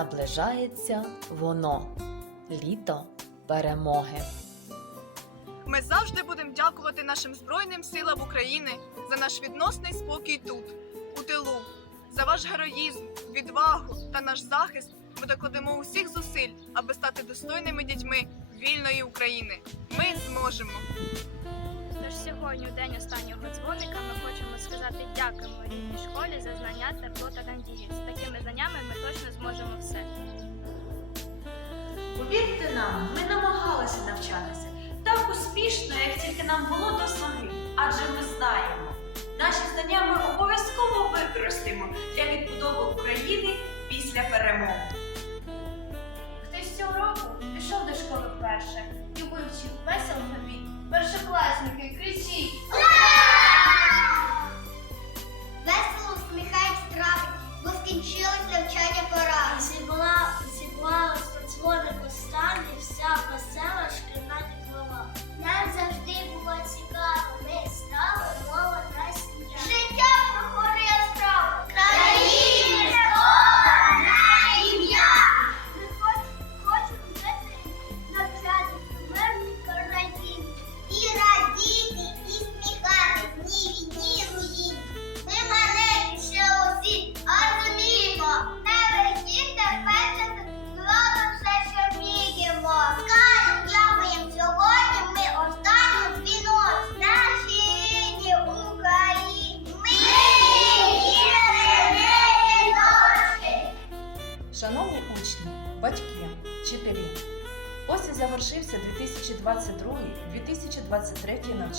Наближається воно літо перемоги. Ми завжди будемо дякувати нашим Збройним силам України за наш відносний спокій тут, у тилу, за ваш героїзм, відвагу та наш захист. Ми докладемо усіх зусиль, аби стати достойними дітьми вільної України. Ми зможемо. Тож сьогодні, у день останнього дзвоника, ми хочемо сказати дякуємо рідній школі за знання, тепло та надію. З такими Ми намагалися навчатися так успішно, як тільки нам було до снаги. Адже ми знаємо, наші знання ми обов'язково використаємо для відбудови України після перемоги. Хтось цього року пішов до школи вперше і вивчив весело тобі. Першокласники, кричіть!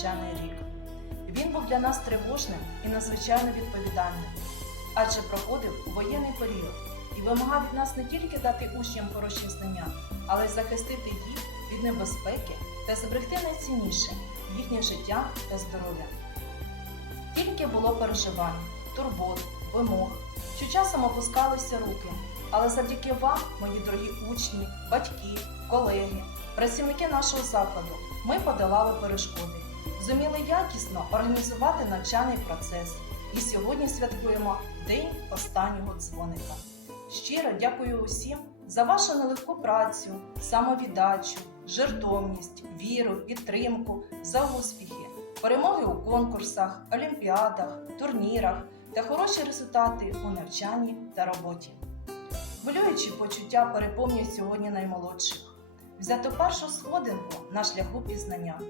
Навчальний рік. Він був для нас тривожним і надзвичайно відповідальним, адже проходив воєнний період і вимагав від нас не тільки дати учням хороші знання, але й захистити їх від небезпеки та зберегти найцінніше їхнє життя та здоров'я. Тільки було переживань, турбот, вимог, що часом опускалися руки. Але завдяки вам, мої дорогі учні, батьки, колеги, працівники нашого закладу, ми подолали перешкоди, зуміли якісно організувати навчальний процес і сьогодні святкуємо День останнього дзвоника. Щиро дякую усім за вашу нелегку працю, самовіддачу, жертовність, віру, підтримку, за успіхи, перемоги у конкурсах, олімпіадах, турнірах та хороші результати у навчанні та роботі. Хвилюючі почуття переповнюють сьогодні наймолодших. Взято першу сходинку на шляху пізнання.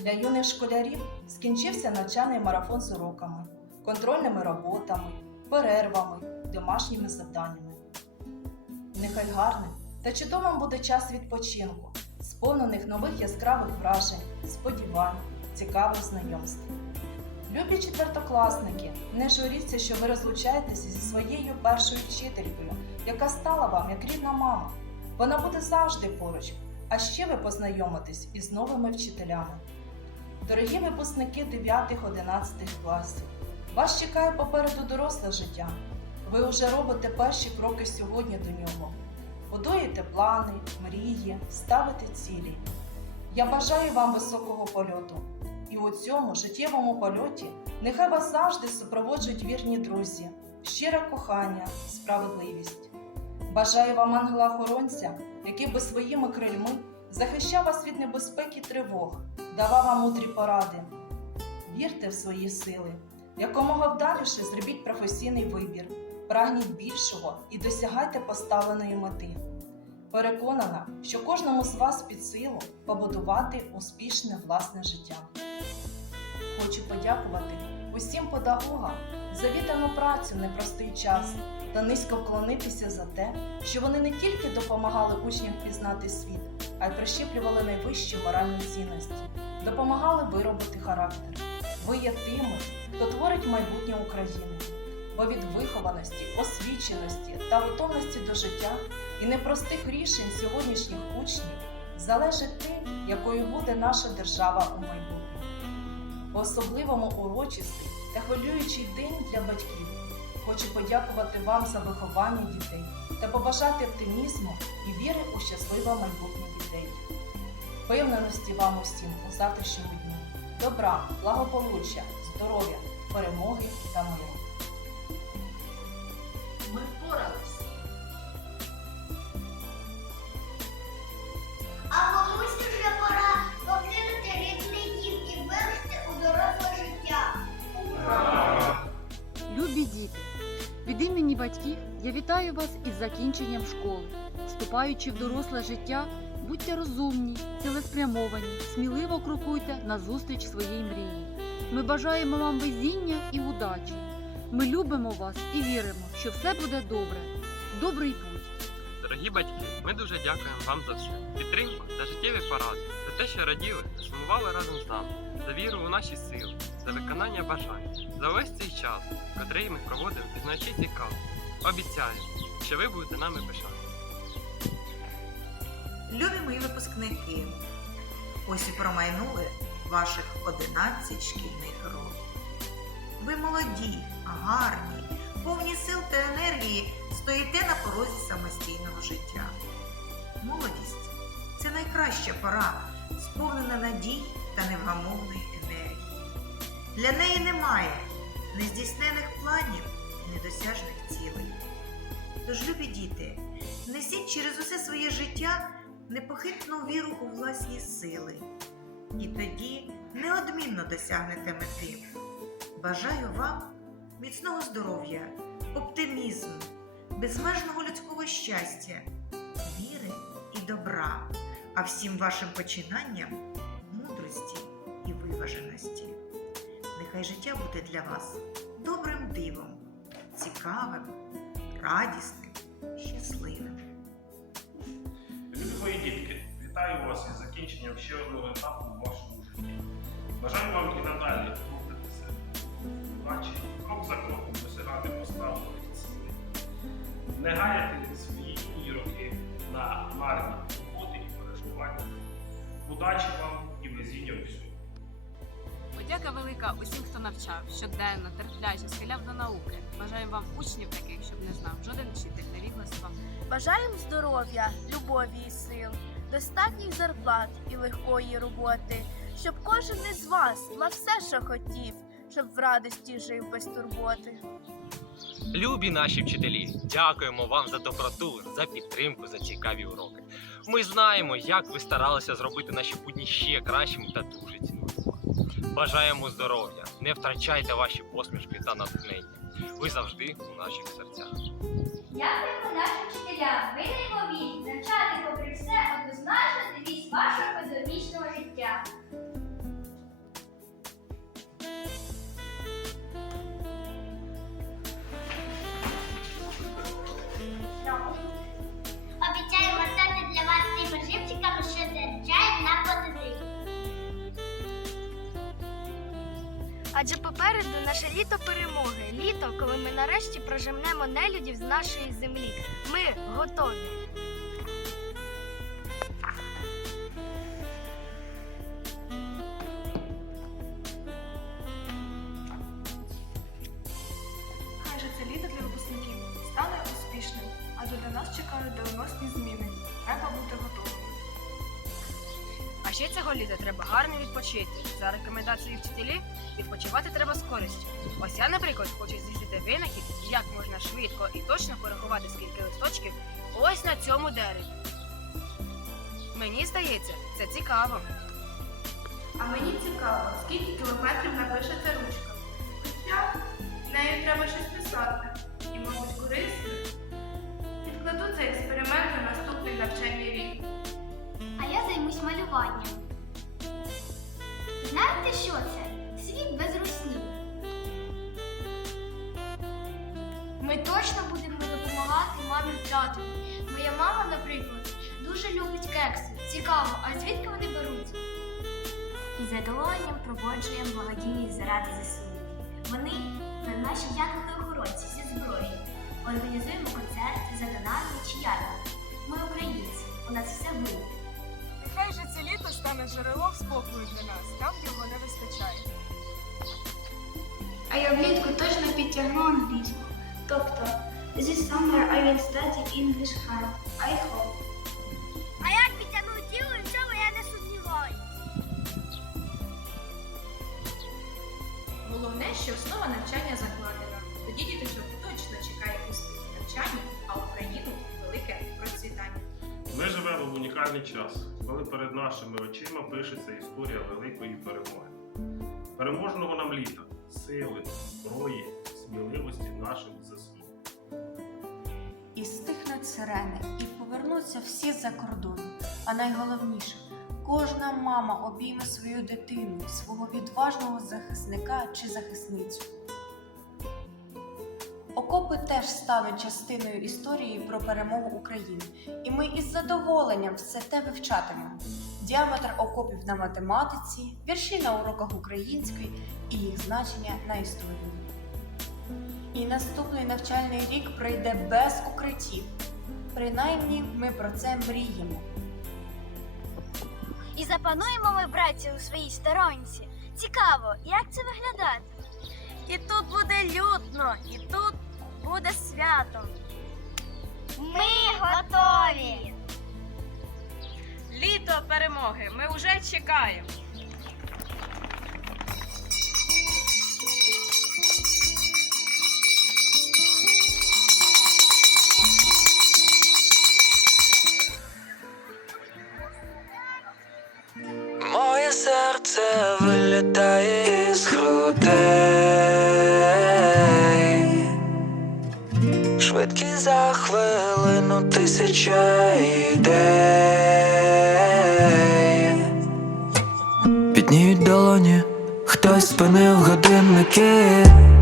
Для юних школярів скінчився навчальний марафон з уроками, контрольними роботами, перервами, домашніми завданнями. Нехай гарним та чудовим буде час відпочинку, сповнених нових яскравих вражень, сподівань, цікавих знайомств. Любі четвертокласники, не журіться, що ви розлучаєтеся зі своєю першою вчителькою, яка стала вам як рідна мама. Вона буде завжди поруч, а ще ви познайомитесь із новими вчителями. Дорогі випускники 9-11 класів, вас чекає попереду доросле життя. Ви вже робите перші кроки сьогодні до нього. Будуєте плани, мрії, ставите цілі. Я бажаю вам високого польоту. І у цьому життєвому польоті нехай вас завжди супроводжують вірні друзі, щире кохання, справедливість. Бажаю вам ангела-охоронця, який би своїми крильми захищав вас від небезпеки тривог, давав вам мудрі поради. Вірте в свої сили, якомога вдаліше зробіть професійний вибір, прагніть більшого і досягайте поставленої мети. Переконана, що кожному з вас під силу побудувати успішне власне життя. Хочу подякувати усім педагогам за віддану працю непростий час та низько вклонитися за те, що вони не тільки допомагали учням пізнати світ, а й прищеплювали найвищі моральні цінності, допомагали виробити характер. Ви є тими, хто творить майбутнє України. Бо від вихованості, освіченості та готовності до життя і непростих рішень сьогоднішніх учнів залежить те, якою буде наша держава у майбутньому. В особливому урочистий та хвилюючий день для батьків хочу подякувати вам за виховання дітей та побажати оптимізму і віри у щасливе майбутнє дітей. впевненості вам усім у завтрашньому дні, добра, благополуччя, здоров'я, перемоги та миру. Від імені батьків я вітаю вас із закінченням школи. Вступаючи в доросле життя, будьте розумні, цілеспрямовані, сміливо крокуйте назустріч своїй мрії. Ми бажаємо вам везіння і удачі. Ми любимо вас і віримо, що все буде добре. Добрий путь! Дорогі батьки, ми дуже дякуємо вам за все. Підтримку та життєві поради, за те, що раділи та сумували разом з нами, за віру у наші сили, за виконання бажань, за весь цей час, котрий ми проводимо пізнаючи цікаво. Обіцяю, що ви будете нами пишатися. Любі мої випускники, ось і промайнули ваших 11 шкільних років. Ви молоді, гарні, повні сил та енергії стоїте на порозі самостійного життя. Молодість це найкраща пора, сповнена надій та невгамовної енергії. Для неї немає нездійснених планів недосяжних цілей. Тож, любі діти, несіть через усе своє життя непохитну віру у власні сили, і тоді неодмінно досягнете мети. Бажаю вам міцного здоров'я, оптимізму, безмежного людського щастя, віри і добра, а всім вашим починанням мудрості і виваженості. Нехай життя буде для вас добрим дивом, цікавим, радісним, щасливим. Любі мої дітки, вітаю вас із закінченням ще одного етапу в вашому житті. Бажаю вам і надалі рухатися удачі, крок за кроком досягати поставлених цілей. Не гаяти свої роки на марні роботи і переживання. Удачі вам і везіння всього. Подяка велика усім, хто навчав, щоденно, терпляче, схиляв до науки. Бажаємо вам учнів таких, щоб не знав жоден вчитель, не відглас вам. Бажаємо здоров'я, любові і сил, достатніх зарплат і легкої роботи, щоб кожен із вас мав все, що хотів, щоб в радості жив без турботи. Любі наші вчителі, дякуємо вам за доброту, за підтримку, за цікаві уроки. Ми знаємо, як ви старалися зробити наші будні ще кращими та дуже цінуємо вас. Бажаємо здоров'я, не втрачайте ваші посмішки та натхнення. Ви завжди у наших серцях. Дякуємо нашим вчителям. даємо неймовірні. Навчати попри все однозначно девіз вашого педагогічного життя. Адже попереду наше літо перемоги. Літо, коли ми нарешті проженемо нелюдів з нашої землі. Ми готові. Хай це літо для випускників стане успішним, адже для нас чекають доленосні зміни. Треба бути готовими. Ще цього літа треба гарно відпочити. За рекомендацією вчителів, відпочивати треба з користю. Ось я, наприклад, хочу здійснити винахід, як можна швидко і точно порахувати, скільки листочків ось на цьому дереві. Мені здається, це цікаво. А мені цікаво, скільки кілометрів напише ця ручка. Хоча нею треба щось писати. І, мабуть, корисно. Відкладу цей експеримент займусь. Знаєте, що це? Світ без русні. Ми точно будемо допомагати мамі з татом. Моя мама, наприклад, дуже любить кекси. Цікаво, а звідки вони беруться? Із задоволенням проводжуємо благодійність заради ЗСУ. Вони наші янголи-охоронці зі зброєю. Організуємо концерти, за донати чи ярмарки. Ми українці, у нас все вийде. Нехай же це літо стане джерелом спокою для нас, там його не вистачає. А я влітку точно підтягну англійську. Тобто, this summer I will study English hard. I hope. А як підтягну тіло, і в цьому я не сумніваюсь. Головне, що основа навчання закладена. Тоді діточок точно чекає успіх навчання, а Україна сумніваюся. унікальний час, коли перед нашими очима пишеться історія великої перемоги. Переможного нам літа, сили, зброї, сміливості наших ЗСУ. І стихнуть сирени, і повернуться всі за кордон. А найголовніше, кожна мама обійме свою дитину, свого відважного захисника чи захисницю. Окопи теж стануть частиною історії про перемогу України, і ми із задоволенням все те вивчатимемо. Діаметр окопів на математиці, вірші на уроках української і їх значення на історії. І наступний навчальний рік пройде без укриттів. Принаймні, ми про це мріємо. І запануємо ми, братці, у своїй сторонці. Цікаво, як це виглядатиме? І тут буде людно, і тут буде свято. Ми готові! Літо перемоги. Ми вже чекаємо. Моє серце вилітає з грудей, швидкі за хвилину тисяча ідей. Підніють долоні, хтось спинив годинники,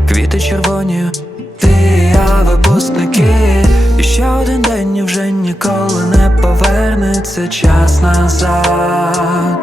квіти червоні, ти і я випускники. І ще один день і вже ніколи не повернеться час назад.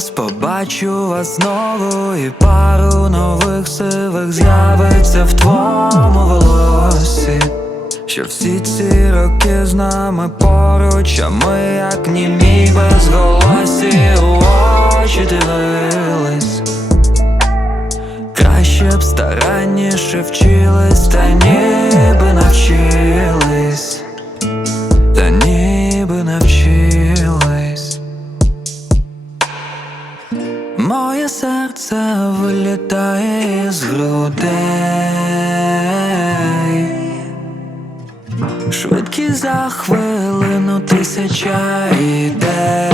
Час, побачу вас знову, і пару нових сивих з'явиться в твоєму волосі. Що всі ці роки з нами поруч, а ми як німі безголосі у очі дивились. Краще б старанніше вчились, та ніби навчились, тисяча ідей.